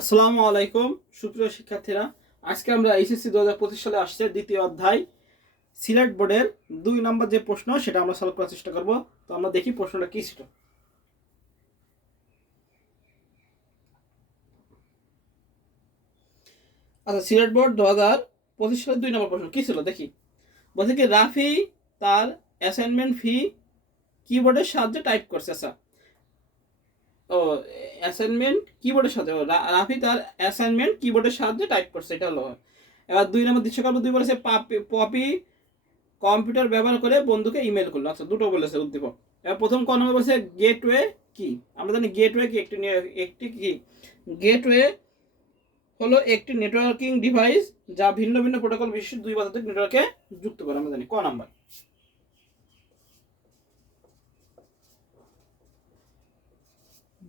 আসসালামু আলাইকুম সুপ্রিয় শিক্ষার্থীরা, আজকে আমরা এইচএসসি 2025 সালে আসছে দ্বিতীয় অধ্যায় সিলেট বোর্ডের 2 নম্বর যে প্রশ্ন সেটা আমরা সলভ করার চেষ্টা করব। তো আমরা দেখি প্রশ্নটা কি ছিল। আচ্ছা, সিলেট বোর্ড 2025 সালের 2 নম্বর প্রশ্ন কি ছিল দেখি। বলছে কি রাফি তার অ্যাসাইনমেন্ট ফি কিবোর্ডের সাহায্যে টাইপ করছে। আচ্ছা, ও অ্যাসাইনমেন্ট কিবোর্ডের সাথে রাফি তার অ্যাসাইনমেন্ট কিবোর্ডের সাহায্যে টাইপ করছে, এটা হলো। এবার 2 নম্বর দৃশ্যকল্প 2 বলেছে পপি কম্পিউটার ব্যবহার করে বন্ধুকে ইমেল করলো। আচ্ছা, দুটো বলেছে উদ্দীপক। এবার প্রথম ক নম্বর বলেছে গেটওয়ে কি। আমরা জানি গেটওয়ে কি একটি কি গেটওয়ে হলো একটি নেটওয়ার্কিং ডিভাইস যা ভিন্ন ভিন্ন প্রোটোকল বিশিষ্ট দুই বাধাত্মক নেটওয়ার্কে যুক্ত করে। আমরা জানি ক নাম্বার।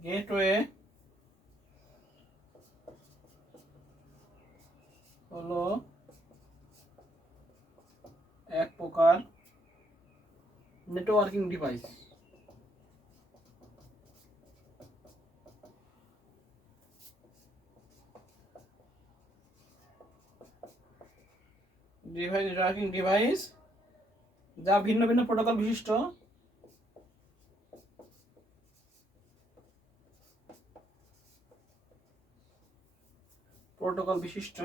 গেটওয়ে হলো এক প্রকার নেটওয়ার্কিং ডিভাইস নেটওয়ার্কিং ডিভাইস যা ভিন্ন ভিন্ন প্রোটোকল বিশিষ্ট প্রোটোকল বিশিষ্ট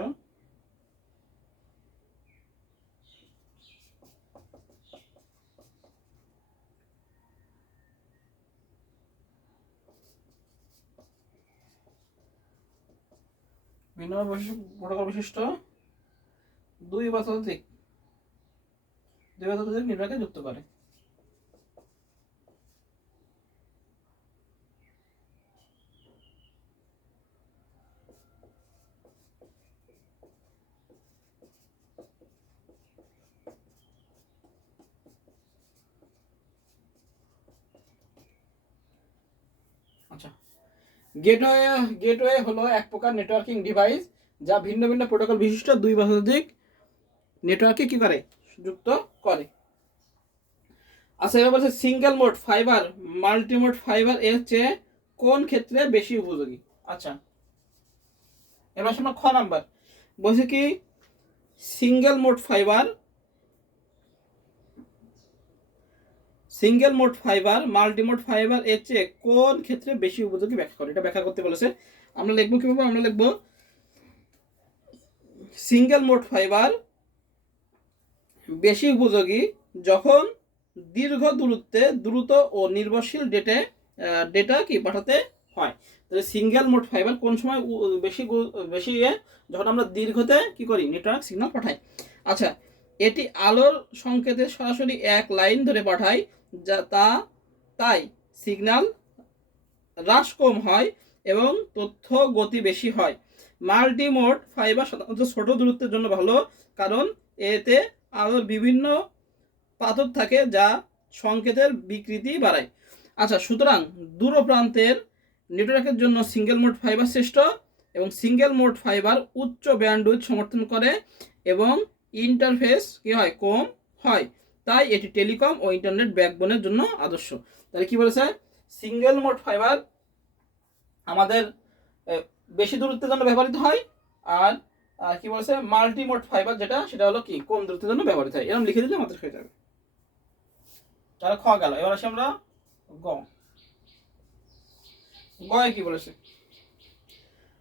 দুই বা ততোধিক নেটওয়ার্কে যুক্ত করে। আচ্ছা, গেটওয়ে হলো এক প্রকার নেটওয়ার্কিং ডিভাইস যা ভিন্ন ভিন্ন প্রোটোকল বিশিষ্ট দুই বা ততোধিক নেটওয়ার্কে কি করে যুক্ত করে। আচ্ছা, এবার বলছে single mode fibre multimode fibre এর চেয়ে কোন ক্ষেত্রে বেশি উপযোগী। আচ্ছা, এবার শোনো খ নাম্বার। বলছে কি single mode fibre multimode fibre এর চেয়ে কোন ক্ষেত্রে বেশি উপযোগী ব্যাখ্যা করে। এটা ব্যাখ্যা করতে বলেছে। আমরা লিখবো কিভাবে, আমরা লিখবো সিঙ্গেল মোড ফাইবার বেশি উপযোগী যখন দীর্ঘ দূরত্বে দ্রুত ও নির্ভরশীল ডেটা কি পাঠাতে হয়। তাহলে সিঙ্গেল মোড ফাইবার কোন সময় বেশি যখন আমরা দীর্ঘতে কি করি নেটওয়ার্ক সিগন্যাল পাঠাই। আচ্ছা, এটি আলোর সংকেতে সরাসরি এক লাইন ধরে পাঠায়, তাই সিগন্যাল হ্রাস কম হয় এবং তথ্য গতি বেশি হয়। মাল্টিমোড ফাইবার সাধারণত ছোট দূরত্বের জন্য ভালো, কারণ এতে আলোর বিভিন্ন পাথর থাকে যা সংকেতের বিকৃতি বাড়ায়। আচ্ছা, সুতরাং দূর প্রান্তের নেটওয়ার্কের জন্য সিঙ্গেল মোড ফাইবার শ্রেষ্ঠ, এবং সিঙ্গেল মোড ফাইবার উচ্চ ব্যান্ডউইথ সমর্থন করে এবং ইন্টারফেস কি হয় কম হয়, তাই এটি টেলিকম ও ইন্টারনেট ব্যাকবোনের জন্য আদর্শ। তাহলে কি বলেছে, সিঙ্গেল মোড ফাইবার আমাদের বেশি দূরত্বের জন্য ব্যবহৃত হয়, আর কি বলেছে মাল্টিমোড ফাইবার যেটা সেটা হলো কি কম দূরত্বের জন্য ব্যবহৃত হয়। এরকম লিখে দিলে আমাদের হয়ে যাবে। তাহলে খ গেল। এবার আসি আমরা গ। গয়ে কি বলেছে,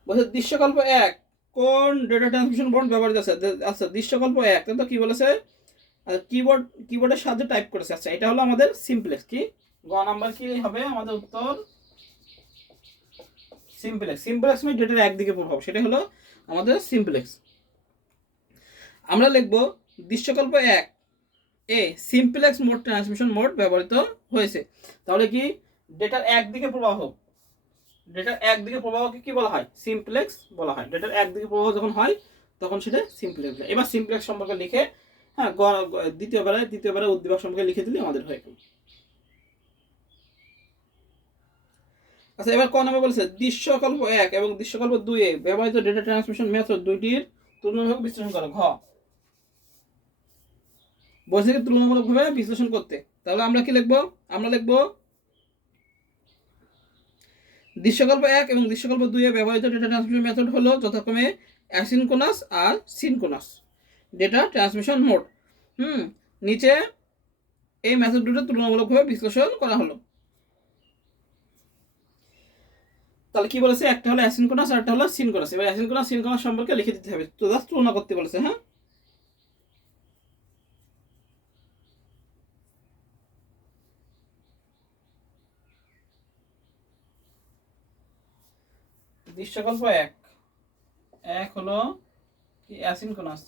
বলছে দৃশ্যকল্প 1 কোন ডেটা ট্রান্সমিশন বোর্ড ব্যবহৃত আছে। আচ্ছা, দৃশ্যকল্প 1 তো কি বলেছে কিবোর্ডের সাহায্যে টাইপ করেছে। আচ্ছা, এটা হলো আমাদের সিম্পলেক্স। কি গ নাম্বার কি হবে আমাদের উত্তর, সিম্পলেক্স মানে ডেটার একদিকে প্রভাব, সেটা হলো আমাদের সিম্পলেক্স। আমরা লিখবো দৃশ্যকল্প 1 এ সিম্পলেক্স মোড ট্রান্সমিশন মোড ব্যবহৃত হয়েছে। তাহলে কি ডেটার একদিকে প্রবাহকে কি বলা হয়, সিম্পলেক্স বলা হয়। ডেটার একদিকে প্রবাহ যখন হয় তখন সেটা সিম্পলেক্স। এবার সিম্পলেক্স সম্পর্কে লিখে দ্বিতীয়বারে উদ্দীপক সম্পর্কে লিখে দিলে আমাদের হয়ে গেল। আচ্ছা, এবার ক নাম্বার বলেছে দৃশ্যকল্প 1 এবং দৃশ্যকল্প 2 এ ব্যবহৃত ডেটা ট্রান্সমিশন মেথড দুইটির তুলনামূলক বিশ্লেষণ করো। ঘ বলছে কি তুলনামূলকভাবে বিশ্লেষণ করতে। তাহলে আমরা কি লিখবো, আমরা লিখবো দৃশ্যকল্প 1 এবং দৃশ্যকল্প 2 এ ব্যবহৃত ডেটা ট্রান্সমিশন মেথড হলো যথাক্রমে অ্যাসিনক্রোনাস আর সিনক্রোনাস ডেটা ট্রান্সমিশন মোড। নিচে এই মেথড দুটো তুলনামূলকভাবে বিশ্লেষণ করা হলো। তাহলে কি বলেছে, একটা হলো অ্যাসিনক্রোনাস আর একটা হলো সিনক্রোনাস। এবার অ্যাসিনক্রোনাস সিনক্রোনাস সম্পর্কে লিখে দিতে হবে, তো জাস্ট তুলনা করতে বলেছে। হ্যাঁ, দৃশ্যকল্প 1 হলো কি অ্যাসিনক্রোনাস,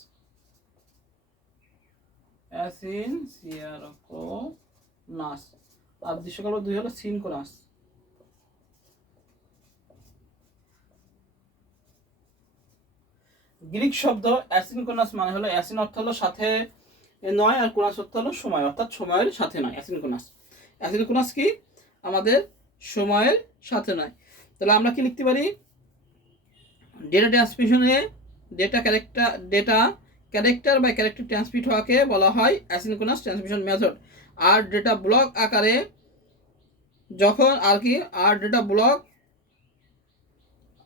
অ্যাসিনক্রোনাস, আর দৃশ্যকল্প 2 হলো সিনক্রোনাস। গ্রিক শব্দ অ্যাসিনক্রোনাস মানে হলো, অ্যাসিন অর্থ হলো সাথে নয়, আর ক্রোনাস অর্থ হলো সময়, অর্থাৎ সময়ের সাথে নয়। অ্যাসিনক্রোনাস, অ্যাসিনক্রোনাস কি আমাদের সময়ের সাথে নয়। তাহলে আমরা কি লিখতে পারি, ডেটা ট্রান্সমিশনে data character by character transmit হওয়াকে বলা হয় অ্যাসিনক্রোনাস ট্রান্সমিশন মেথড। আর ডেটা ব্লক আকারে যখন ডেটা ব্লক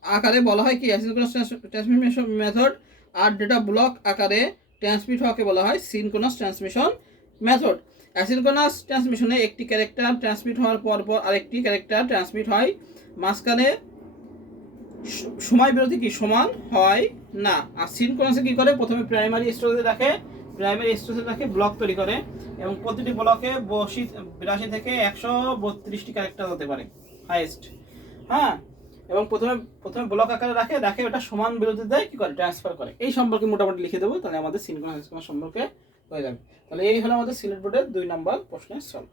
আকারে বলা হয় কি অ্যাসিনক্রোনাস ট্রান্সমিশন মেথড। আর ডেটা ব্লক আকারে ট্রান্সমিট হওয়াকে বলা হয় সিনক্রোনাস ট্রান্সমিশন মেথড। অ্যাসিনক্রোনাস ট্রান্সমিশনে একটি ক্যারেক্টার ট্রান্সমিট হওয়ার পর আরেকটি ক্যারেক্টার ট্রান্সমিট হয়, মাঝখানে সময় বিরতি কি সমান হয় না। আর সিনক্রোনাসে কি করে, প্রথমে প্রাইমারি স্টোরেজে রাখে ব্লক তৈরি করে, এবং প্রতিটি ব্লকে 82 থেকে 132টি ক্যারেক্টার হতে পারে হাইয়েস্ট। হ্যাঁ, এবং প্রথমে ব্লক আকারে রাখে ওটা সমান বিরতি দেয়, কি করে ট্রান্সফার করে। এই সম্পর্কে মোটামুটি লিখে দেবো, তাহলে আমাদের সিনক্রোনাস সম্পর্কে হয়ে যাবে। তাহলে এই হলো আমাদের সিলেট বোর্ডের 2 নম্বর প্রশ্নের সলভ।